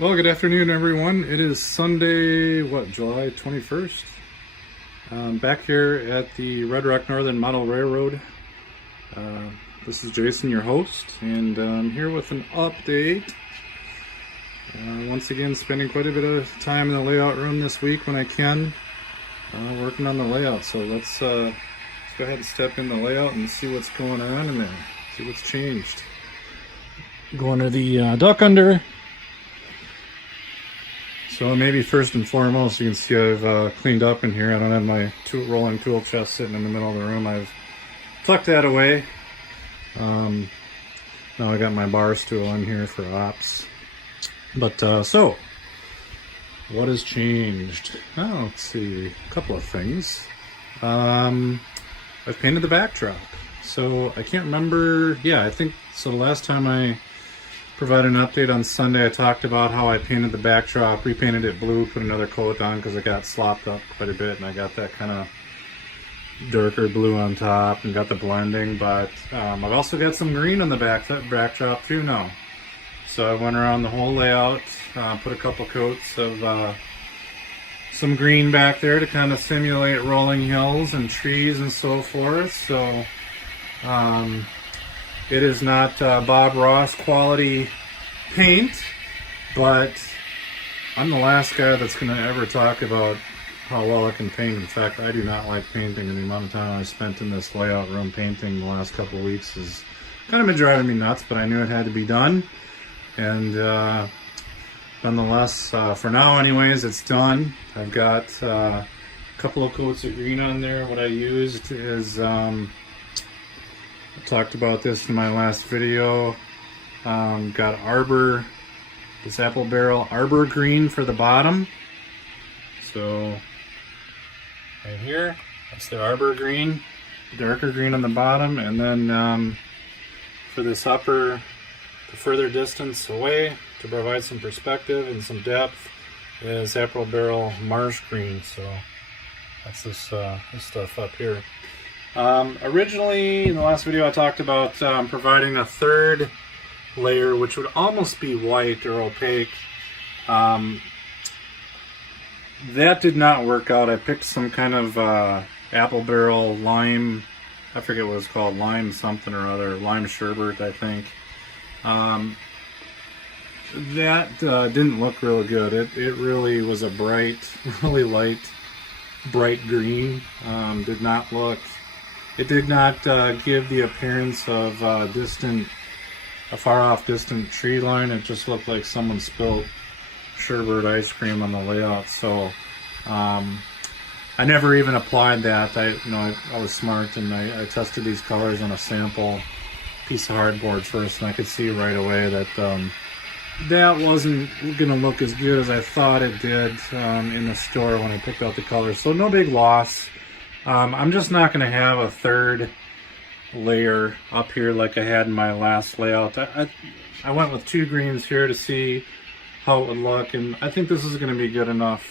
Well, good afternoon, everyone. It is Sunday, July 21st. Back here at the Red Rock Northern Model Railroad. This is Jason, your host, and I'm here with an update. Once again, spending quite a bit of time in the layout room this week when I can, working on the layout. So let's go ahead and step in the layout and see what's going on in there, see what's changed. Going to the duck under. So maybe first and foremost, you can see I've cleaned up in here. I don't have my rolling tool chest sitting in the middle of the room. I've tucked that away. Now I got my bar stool in here for ops. But so, what has changed? Oh, let's see, a couple of things. I've painted the backdrop. So I can't remember, I think, so the last time I provided an update on Sunday, I talked about how I painted the backdrop, repainted it blue, put another coat on because it got slopped up quite a bit, and I got that kind of darker blue on top and got the blending. But I've also got some green on the backdrop too now. So I went around the whole layout, put a couple coats of some green back there to kind of simulate rolling hills and trees and so forth. So it is not Bob Ross quality paint, but I'm the last guy that's going to ever talk about how well I can paint. In fact, I do not like painting, and the amount of time I spent in this layout room painting the last couple of weeks has kind of been driving me nuts, but I knew it had to be done. And nonetheless, for now anyways, it's done. I've got a couple of coats of green on there. What I used is I talked about this in my last video. Got Arbor, this apple barrel Arbor green for the bottom. So right here, that's the Arbor green, darker green on the bottom, and then for this upper, the further distance away to provide some perspective and some depth, is apple barrel marsh green. So that's this stuff up here. Originally, in the last video, I talked about providing a third layer, which would almost be white or opaque. That did not work out. I picked some kind of apple barrel lime, I forget what it's called, lime something or other, lime sherbet, I think. That didn't look real good. It really was a bright, really light, bright green. It did not give the appearance of a far off distant tree line. It just looked like someone spilled sherbet ice cream on the layout. So I never even applied that. I was smart, and I tested these colors on a sample piece of hardboard first, and I could see right away that that wasn't gonna look as good as I thought it did in the store when I picked out the colors. So no big loss. I'm just not going to have a third layer up here like I had in my last layout. I went with two greens here to see how it would look, and I think this is going to be good enough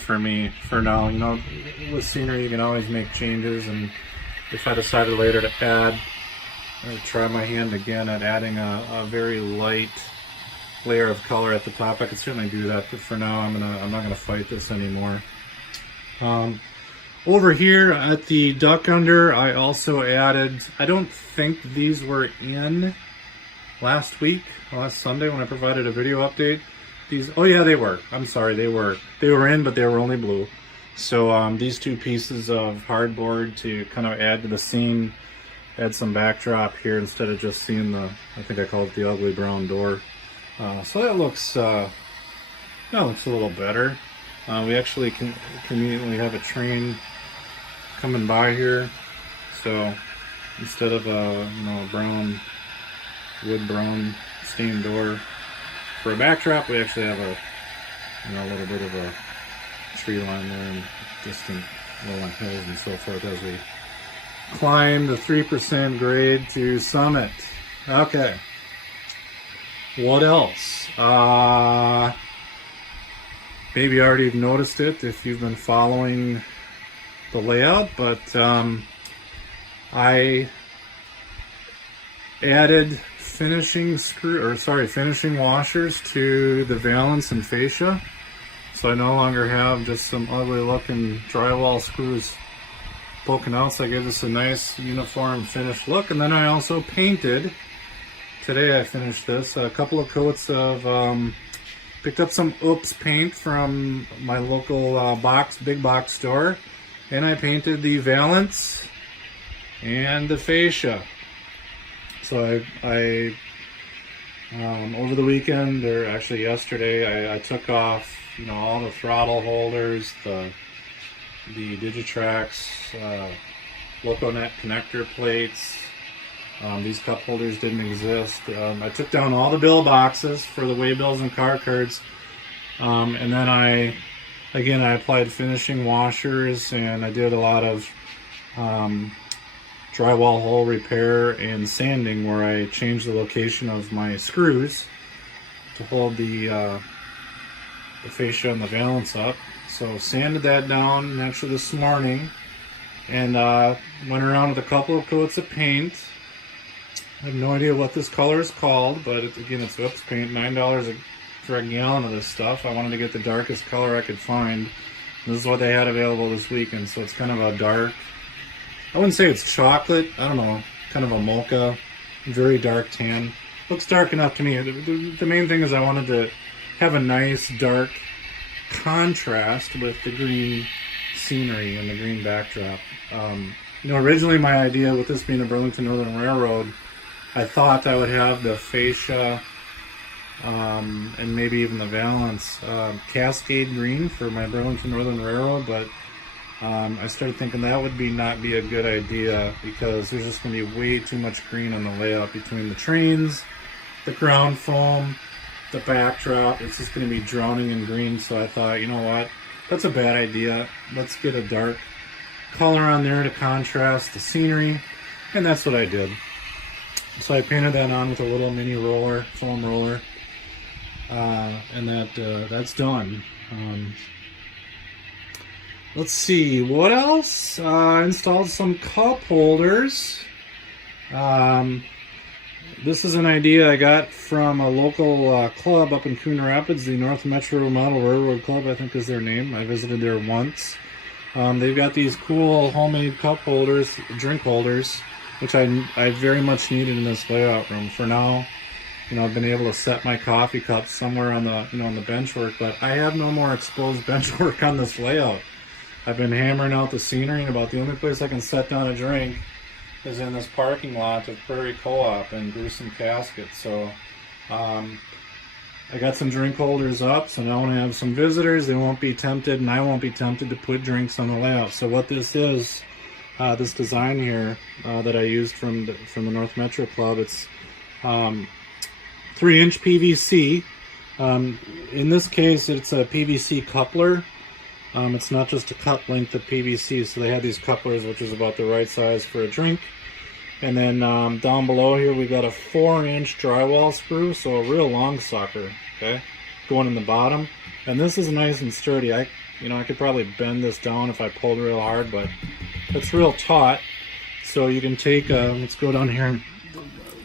for me for now. You know, with scenery you can always make changes, and if I decided later to add, I'd try my hand again at adding a very light layer of color at the top, I could certainly do that, but for now I'm not gonna fight this anymore. Over here at the duck under, I also added, I don't think these were in last Sunday when I provided a video update. Oh yeah, they were. I'm sorry, they were in, but they were only blue. So these two pieces of hardboard to kind of add to the scene, add some backdrop here instead of just seeing I think I called it the ugly brown door. So that looks a little better. We actually conveniently have a train coming by here, so instead of a wood brown stained door for a backdrop, we actually have a little bit of a tree line there and distant rolling hills and so forth as we climb the 3% grade to summit. Okay, what else? Maybe you already noticed it if you've been following the layout, but I added finishing finishing washers to the valance and fascia. So I no longer have just some ugly looking drywall screws poking out. So I gave this a nice uniform finished look. And then I also painted, today I finished this, a couple of coats of, picked up some Oops paint from my local big box store. And I painted the valance and the fascia. So I over the weekend, or actually yesterday, I took off, all the throttle holders, the Digitrax Loconet connector plates. These cup holders didn't exist. I took down all the bill boxes for the waybills and car cards, and then I applied finishing washers, and I did a lot of drywall hole repair and sanding, where I changed the location of my screws to hold the fascia and the valance up. So sanded that down actually this morning, and went around with a couple of coats of paint. I have no idea what this color is called, but again, it's Oops paint, $9 for a gallon of this stuff. I wanted to get the darkest color I could find. This is what they had available this weekend, so it's kind of a dark, I wouldn't say it's chocolate, I don't know, kind of a mocha, very dark tan. Looks dark enough to me. The main thing is I wanted to have a nice dark contrast with the green scenery and the green backdrop. Originally my idea with this being a Burlington Northern Railroad, I thought I would have the fascia and maybe even the valance Cascade green for my Burlington Northern Railroad, but I started thinking that would not be a good idea, because there's just going to be way too much green on the layout between the trains, the ground foam, the backdrop. It's just going to be drowning in green. So I thought, you know what, that's a bad idea. Let's get a dark color on there to contrast the scenery, and that's what I did. So I painted that on with a little mini roller, foam roller, and that's done. Let's see, what else? I installed some cup holders. This is an idea I got from a local club up in Coon Rapids, the North Metro Model Railroad Club, I think is their name. I visited there once. They've got these cool homemade cup holders, drink holders, which I very much needed in this layout room. For now, I've been able to set my coffee cups somewhere on the, on the bench work, but I have no more exposed bench work on this layout. I've been hammering out the scenery, and about the only place I can set down a drink is in this parking lot of Prairie Co-op and Gruesome Casket. So I got some drink holders up, so now when I have some visitors, they won't be tempted, and I won't be tempted to put drinks on the layout. So what this is, this design here that I used from the North Metro Club, it's 3-inch PVC. In this case, it's a PVC coupler. It's not just a cut length of PVC, so they have these couplers, which is about the right size for a drink. And then down below here, we got a 4-inch drywall screw, so a real long sucker, okay, going in the bottom. And this is nice and sturdy. I could probably bend this down if I pulled real hard, but it's real taut. So you can take, let's go down here.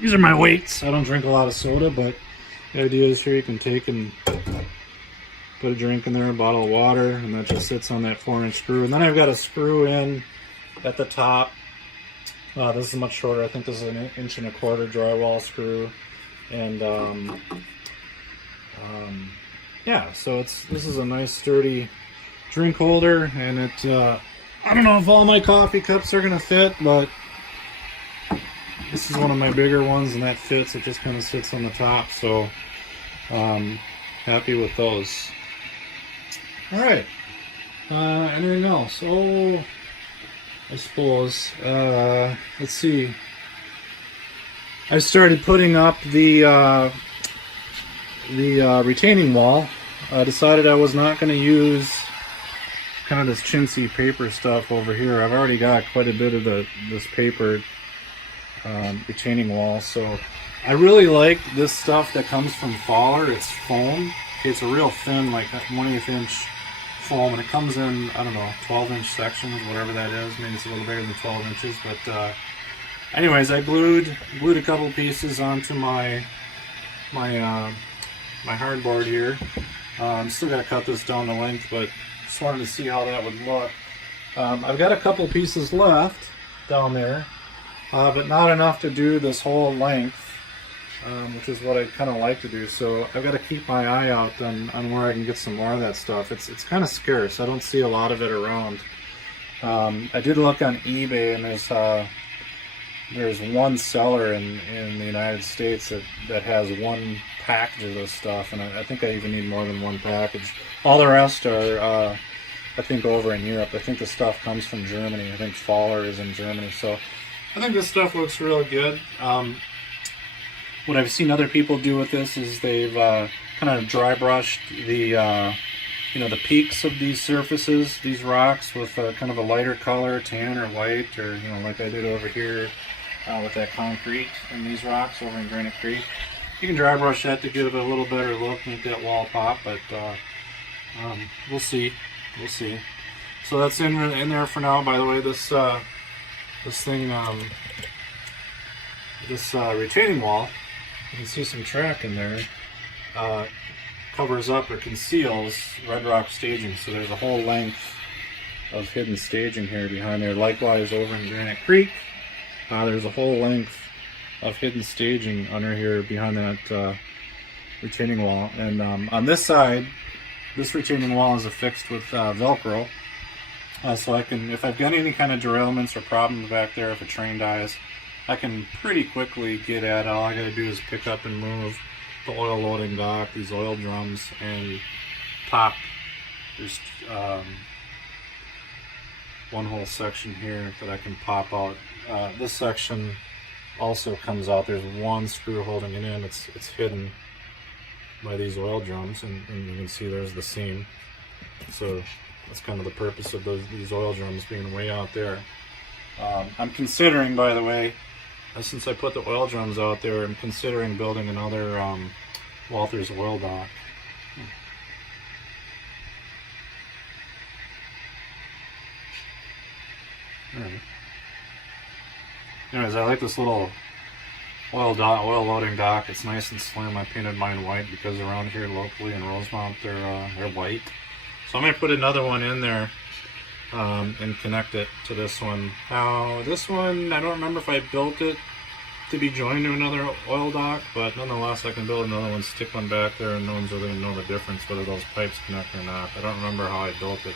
These are my weights. I don't drink a lot of soda, but the idea is here you can take and put a drink in there, a bottle of water, and that just sits on that 4-inch screw. And then I've got a screw in at the top. This is much shorter. I think this is an 1.25 inch drywall screw. And yeah, so this is a nice sturdy drink holder, and it I don't know if all my coffee cups are gonna fit, but this is one of my bigger ones, and that fits. It just kind of sits on the top, so happy with those. All right, anything else? Oh, I suppose, let's see. I started putting up the retaining wall. I decided I was not going to use kind of this chintzy paper stuff over here. I've already got quite a bit of this paper retaining wall, so I really like this stuff that comes from Faller. It's foam. It's a real thin, like 1/8 inch foam, and it comes in, I don't know, 12-inch sections, whatever that is. Maybe it's a little bigger than 12 inches, but anyways, I glued a couple pieces onto my hardboard here. Still got to cut this down the length, but just wanted to see how that would look. I've got a couple pieces left down there, but not enough to do this whole length, which is what I kind of like to do. So I've got to keep my eye out on where I can get some more of that stuff. It's kind of scarce. I don't see a lot of it around. I did look on eBay, and there's one seller in the United States that has one package of this stuff, and I think I even need more than one package. All the rest are I think over in Europe. I think the stuff comes from Germany. I think Faller is in Germany. So I think this stuff looks really good. What I've seen other people do with this is they've kind of dry brushed the the peaks of these surfaces, these rocks, with kind of a lighter color, tan or white, or like I did over here with that concrete and these rocks over in Granite Creek. You can dry brush that to give it a little better look, make that wall pop, but we'll see. We'll see. So that's in there for now. By the way, this retaining wall, you can see some track in there, covers up or conceals Red Rock staging. So there's a whole length of hidden staging here behind there. Likewise over in Granite Creek, there's a whole length of hidden staging under here behind that retaining wall. And on this side, this retaining wall is affixed with Velcro, so I can, if I've got any kind of derailments or problems back there, if a train dies, I can pretty quickly get at it. All I gotta do is pick up and move the oil loading dock, these oil drums, and pop. There's one whole section here that I can pop out. This section also comes out. There's one screw holding it in. It's hidden by these oil drums, and you can see there's the seam. So that's kind of the purpose of these oil drums being way out there. I'm considering, by the way, since I put the oil drums out there, I'm considering building another Walthers oil dock. Alright. Anyways, I like this little oil loading dock. It's nice and slim. I painted mine white because around here locally in Rosemount they're white. So I'm going to put another one in there and connect it to this one. Now this one, I don't remember if I built it to be joined to another oil dock, but nonetheless I can build another one, stick one back there, and no one's really going to know the difference whether those pipes connect or not. I don't remember how I built it,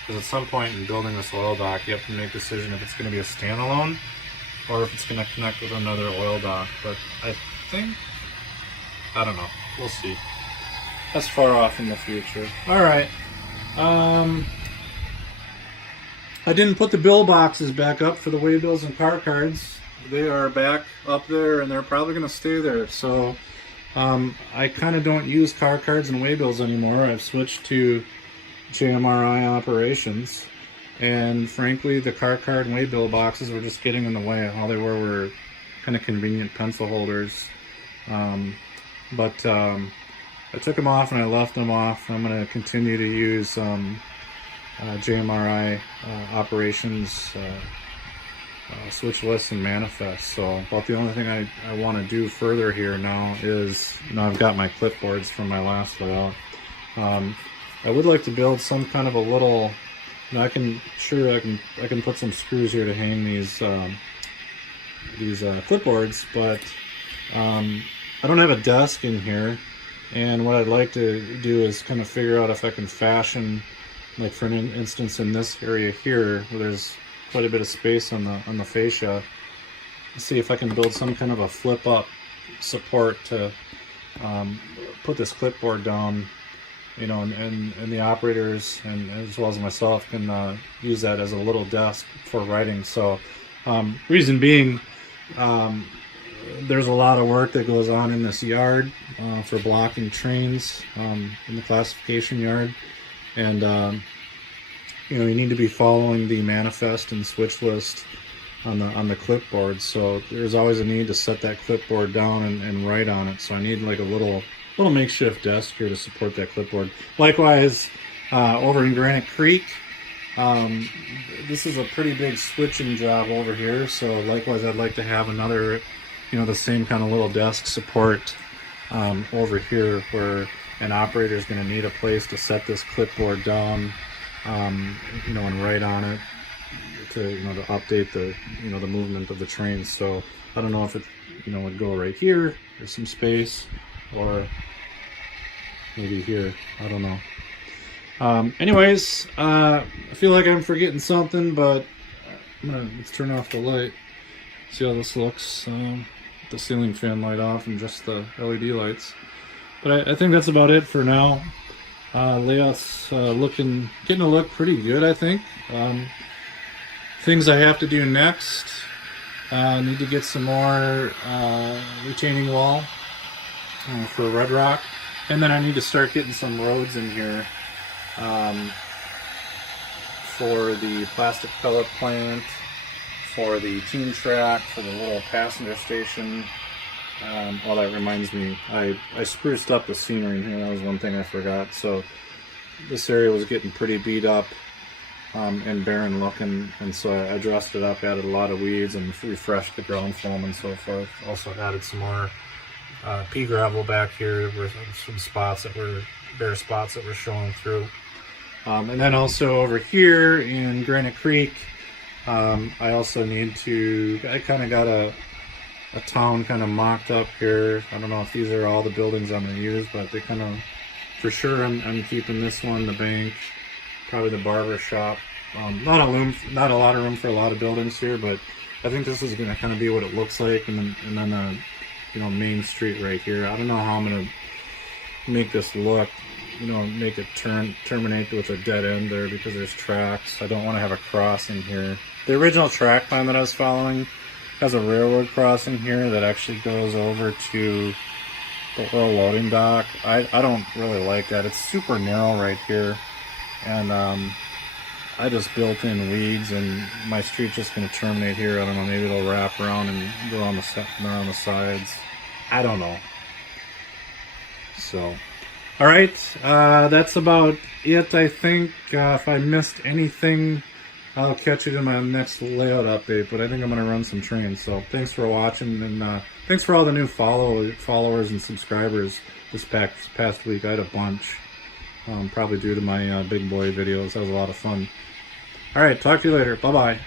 because at some point in building this oil dock you have to make a decision if it's going to be a standalone or if it's going to connect with another oil dock. But I don't know, we'll see. That's far off in the future. Alright, I didn't put the bill boxes back up for the waybills and car cards. They are back up there and they're probably going to stay there. So I kind of don't use car cards and waybills anymore. I've switched to JMRI operations, and frankly the car card and waybill boxes were just getting in the way. All they were kind of convenient pencil holders, but I took them off and I left them off. I'm going to continue to use JMRI operations, switch lists and manifest. So about the only thing I want to do further here now is, I've got my clipboards from my last layout. I would like to build some kind of a little, I can put some screws here to hang these clipboards, but I don't have a desk in here, and what I'd like to do is kind of figure out if I can fashion, like for an instance in this area here where there's quite a bit of space on the fascia, see if I can build some kind of a flip up support to put this clipboard down, and the operators and as well as myself can use that as a little desk for writing. So reason being, there's a lot of work that goes on in this yard for blocking trains in the classification yard, and you need to be following the manifest and switch list on the clipboard. So there's always a need to set that clipboard down and write on it. So I need like a little makeshift desk here to support that clipboard. Likewise, over in Granite Creek, This is a pretty big switching job over here, so likewise I'd like to have another, the same kind of little desk support over here where an operator is going to need a place to set this clipboard down, and write on it to update the the movement of the train. So I don't know if it would go right here. There's some space, or maybe here. I don't know. Anyways, I feel like I'm forgetting something, but let's turn off the light. See how this looks. The ceiling fan light off and just the LED lights. But I think that's about it for now. Layout's getting to look pretty good, I think. Things I have to do next. I need to get some more retaining wall for Red Rock. And then I need to start getting some roads in here for the plastic pellet plant, for the team track, for the little passenger station. Well, that reminds me, I spruced up the scenery in here. That was one thing I forgot. So this area was getting pretty beat up and barren looking, and so I dressed it up, added a lot of weeds, and refreshed the ground foam and so forth. Also added some more pea gravel back here. There were some spots that were bare spots that were showing through. And then also over here in Granite Creek, I also need to, I kind of got a town kind of mocked up here. I don't know if these are all the buildings I'm going to use, but they kind of, for sure I'm keeping this one, the bank, probably the barber shop. Not a lot of room for a lot of buildings here, but I think this is going to kind of be what it looks like. And then Main Street right here. I don't know how I'm going to make this look, make it terminate with a dead end there because there's tracks. I don't want to have a crossing here. The original track plan that I was following has a railroad crossing here that actually goes over to the oil loading dock. I don't really like that. It's super narrow right here, and I just built in weeds, and my street's just going to terminate here. I don't know, maybe it'll wrap around and go on the sides. I don't know. So, all right, that's about it, I think. If I missed anything, I'll catch it in my next layout update, but I think I'm going to run some trains. So thanks for watching, and thanks for all the new followers and subscribers this past week. I had a bunch, probably due to my big boy videos. That was a lot of fun. All right, talk to you later. Bye-bye.